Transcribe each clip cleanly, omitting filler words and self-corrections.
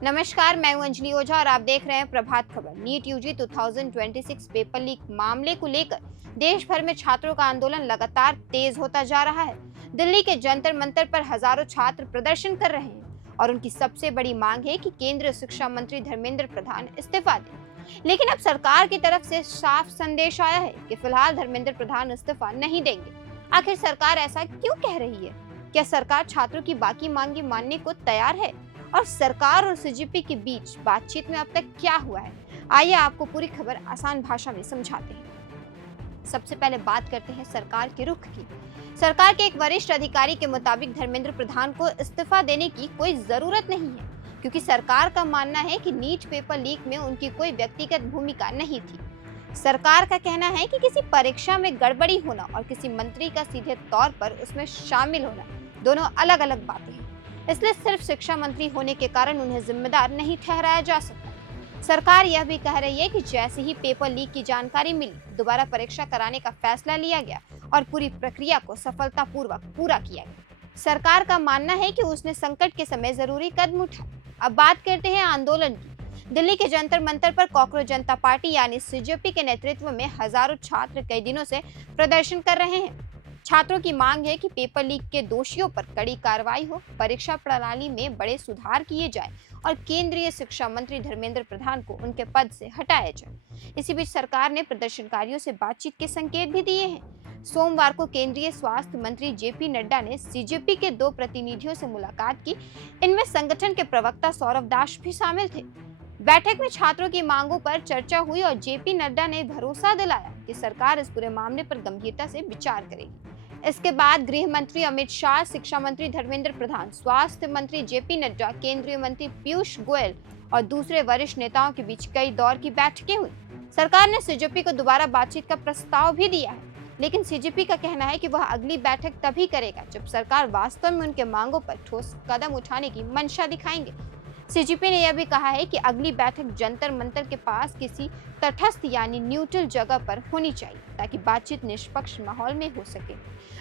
नमस्कार, मैं हूं अंजलि ओझा और आप देख रहे हैं Prabhat Khabar. NEET UG 2026 paper leak मामले को लेकर देश भर में छात्रों का आंदोलन लगातार तेज होता जा रहा है। दिल्ली के जंतर मंतर पर हजारों छात्र प्रदर्शन कर रहे हैं और उनकी सबसे बड़ी मांग है कि केंद्रीय शिक्षा मंत्री धर्मेंद्र प्रधान इस्तीफा दें। लेकिन अब सरकार की तरफ से साफ संदेश आया है कि फिलहाल धर्मेंद्र प्रधान इस्तीफा नहीं देंगे। आखिर सरकार ऐसा क्यों कह रही है? क्या सरकार छात्रों की बाकी मांगे मानने को तैयार है? और सरकार और सीजेपी के बीच बातचीत में अब तक क्या हुआ है, आइए आपको पूरी खबर आसान भाषा में समझाते हैं। सबसे पहले बात करते हैं सरकार के रुख की। सरकार के एक वरिष्ठ अधिकारी के मुताबिक धर्मेंद्र प्रधान को इस्तीफा देने की कोई जरूरत नहीं है, क्योंकि सरकार का मानना है कि नीट पेपर लीक में उनकी कोई व्यक्तिगत भूमिका नहीं थी। सरकार का कहना है कि किसी परीक्षा में गड़बड़ी होना और किसी मंत्री का सीधे तौर पर उसमें शामिल होना दोनों अलग अलग बातें हैं, इसलिए सिर्फ शिक्षा मंत्री होने के कारण उन्हें जिम्मेदार नहीं ठहराया जा सकता। सरकार यह भी कह रही है कि जैसे ही पेपर लीक की जानकारी मिली, दोबारा परीक्षा कराने का फैसला लिया गया और पूरी प्रक्रिया को सफलतापूर्वक पूरा किया गया। सरकार का मानना है कि उसने संकट के समय जरूरी कदम उठाए। अब बात करते हैं आंदोलन की। दिल्ली के जंतर मंतर पर कॉकरोच जनता पार्टी यानी सीजेपी के नेतृत्व में हजारों छात्र कई दिनों से प्रदर्शन कर रहे हैं। छात्रों की मांग है कि पेपर लीक के दोषियों पर कड़ी कार्रवाई हो, परीक्षा प्रणाली में बड़े सुधार किए जाएं और केंद्रीय शिक्षा मंत्री धर्मेंद्र प्रधान को उनके पद से हटाया जाए। इसी बीच सरकार ने प्रदर्शनकारियों से बातचीत के संकेत भी दिए हैं। सोमवार को केंद्रीय स्वास्थ्य मंत्री जेपी नड्डा ने सीजेपी के 2 प्रतिनिधियों से मुलाकात की। इनमें संगठन के प्रवक्ता सौरभ दास भी शामिल थे। बैठक में छात्रों की मांगों पर चर्चा हुई और जेपी नड्डा ने भरोसा दिलाया कि सरकार इस पूरे मामले पर गंभीरता से विचार करेगी। इसके बाद गृह मंत्री अमित शाह, शिक्षा मंत्री धर्मेंद्र प्रधान, स्वास्थ्य मंत्री जेपी नड्डा, केंद्रीय मंत्री पीयूष गोयल और दूसरे वरिष्ठ नेताओं के बीच कई दौर की बैठकें हुई। सरकार ने सीजेपी को दोबारा बातचीत का प्रस्ताव भी दिया है, लेकिन सीजेपी का कहना है कि वह अगली बैठक तभी करेगा जब सरकार वास्तव में उनके मांगों पर ठोस कदम उठाने की मंशा दिखाएंगे। सीजेपी ने यह भी कहा है कि अगली बैठक जंतर मंतर के पास किसी तटस्थ यानी न्यूट्रल जगह पर होनी चाहिए, ताकि बातचीत निष्पक्ष माहौल में हो सके।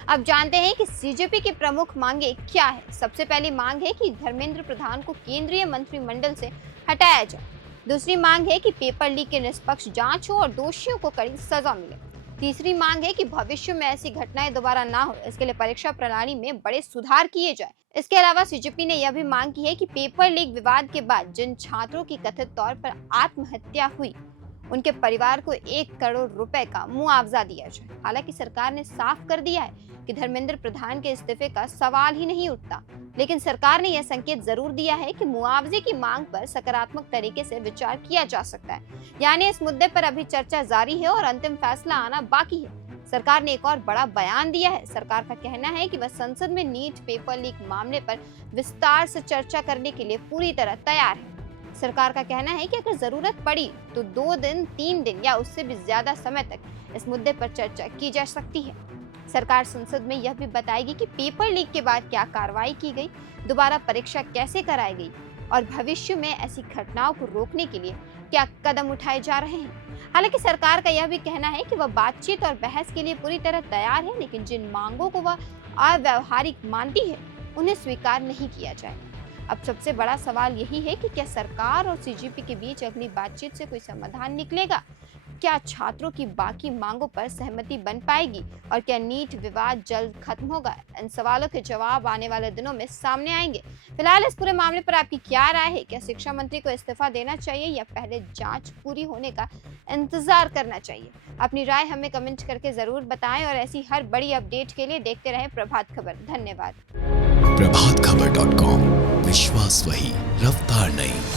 अब जानते हैं कि सीजेपी की प्रमुख मांगे क्या है। सबसे पहली मांग है कि धर्मेंद्र प्रधान को केंद्रीय मंत्रिमंडल से हटाया जाए। दूसरी मांग है कि पेपर लीक की निष्पक्ष जांच हो और दोषियों को कड़ी सजा मिले। तीसरी मांग है कि भविष्य में ऐसी घटनाएं दोबारा ना हो, इसके लिए परीक्षा प्रणाली में बड़े सुधार किए जाए। इसके अलावा सीजेपी ने यह भी मांग की है कि पेपर लीक विवाद के बाद जिन छात्रों की कथित तौर पर आत्महत्या हुई, उनके परिवार को 1 करोड़ रुपए का मुआवजा दिया जाए। हालांकि सरकार ने साफ कर दिया है कि धर्मेंद्र प्रधान के इस्तीफे का सवाल ही नहीं उठता, लेकिन सरकार ने यह संकेत जरूर दिया है कि मुआवजे की मांग पर सकारात्मक तरीके से विचार किया जा सकता है। यानी इस मुद्दे पर अभी चर्चा जारी है और अंतिम फैसला आना बाकी है। सरकार ने एक और बड़ा बयान दिया है। सरकार का कहना है कि वह संसद में नीट पेपर लीक मामले पर विस्तार से चर्चा करने के लिए पूरी तरह तैयार है। सरकार का कहना है कि अगर जरूरत पड़ी तो 2 दिन, 3 दिन या उससे भी ज्यादा समय तक इस मुद्दे पर चर्चा की जा सकती है। सरकार संसद में यह भी बताएगी कि पेपर लीक के बाद क्या कार्रवाई की गई, दोबारा परीक्षा कैसे कराई गई और भविष्य में ऐसी घटनाओं को रोकने के लिए क्या कदम उठाए जा रहे हैं। हालांकि सरकार का यह भी कहना है कि वह बातचीत और बहस के लिए पूरी तरह तैयार है, लेकिन जिन मांगों को वह अव्यावहारिक मानती है उन्हें स्वीकार नहीं किया जाएगा। अब सबसे बड़ा सवाल यही है कि क्या सरकार और सीजेपी के बीच अगली बातचीत से कोई समाधान निकलेगा? क्या छात्रों की बाकी मांगों पर सहमति बन पाएगी और क्या नीट विवाद जल्द खत्म होगा? इन सवालों के जवाब आने वाले दिनों में सामने आएंगे। फिलहाल इस पूरे मामले पर आपकी क्या राय है? क्या शिक्षा मंत्री को इस्तीफा देना चाहिए या पहले जांच पूरी होने का इंतजार करना चाहिए? अपनी राय हमें कमेंट करके जरूर बताएं और ऐसी हर बड़ी अपडेट के लिए देखते रहें प्रभात खबर। धन्यवाद। प्रभातखबर.com, विश्वास वही, रफ्तार नहीं।